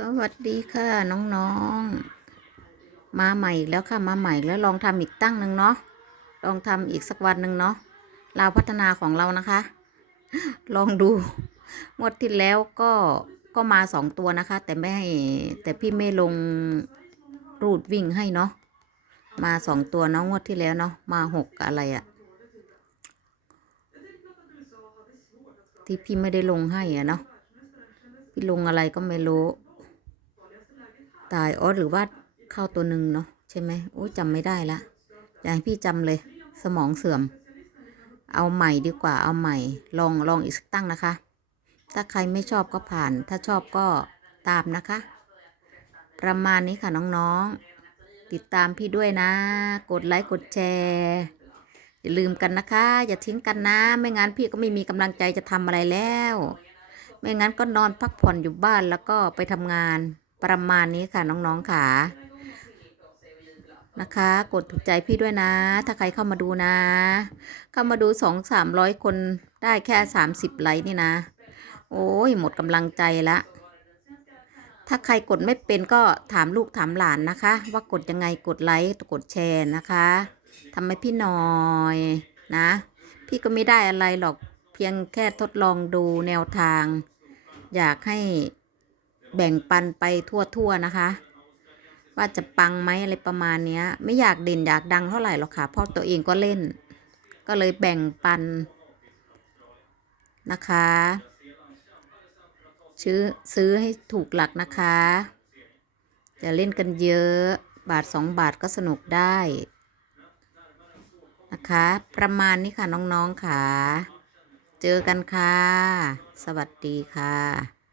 สวัสดีค่ะน้องๆ มาใหม่แล้วค่ะมาใหม่แล้วลองทำอีกตั้งหนึ่งเนาะลองทำอีกสักวันหนึ่งเนาะเราพัฒนาของเรานะคะ ลองดูงวดที่แล้วก็ก็มาสองตัวนะคะ แต่ไม่ให้แต่พี่ไม่ลงรูดวิ่งให้เนาะมาสองตัวเนาะงวดที่แล้วเนาะมาหกอะไรอะที่พี่ไม่ได้ลงให้อะเนาะพี่ลงอะไรก็ไม่รู้ ตายอ๋อหรือว่าเข้าตัวหนึ่งเนาะใช่ไหมโอ้จำไม่ได้ละอย่าให้พี่จำเลย สมองเสื่อม เอาใหม่ดีกว่าเอาใหม่ ลองลองอีกสักตั้งนะคะ ถ้าใครไม่ชอบก็ผ่าน ถ้าชอบก็ตามนะคะ ประมาณนี้ค่ะน้องๆ ติดตามพี่ด้วยนะ กดไลค์กดแชร์อย่าลืมกันนะคะ อย่าทิ้งกันนะ ไม่งั้นพี่ก็ไม่มีกำลังใจจะทำอะไรแล้ว ไม่งั้นก็นอนพักผ่อนอยู่บ้านแล้วก็ไปทำงาน ประมาณนี้ค่ะน้องๆค่ะนะคะ กดถูกใจพี่ด้วยนะ ถ้าใครเข้ามาดูนะ เข้ามาดูสองสามร้อยคนได้แค่สามสิบไลค์นี่นะ โอ้ยหมดกำลังใจละ ถ้าใครกดไม่เป็นก็ถามลูกถามหลานนะคะ ว่ากดยังไงกดไลค์กดแชร์นะคะทำให้พี่หน่อยนะ พี่ก็ไม่ได้อะไรหรอกเพียงแค่ทดลองดูแนวทาง อยากให้ แบ่งปันไปทั่วๆนะคะ ว่าจะปังไหมอะไรประมาณเนี้ยไม่อยากเด่นอยากดังเท่าไหร่หรอกค่ะเพราะตัวเองก็เล่น ก็เลยแบ่งปันนะคะซื้อซื้อให้ถูกหลักนะคะ จะเล่นกันเยอะบาทสองบาทก็สนุกได้นะคะ ประมาณนี้ค่ะน้องๆค่ะ เจอกันค่ะ สวัสดีค่ะ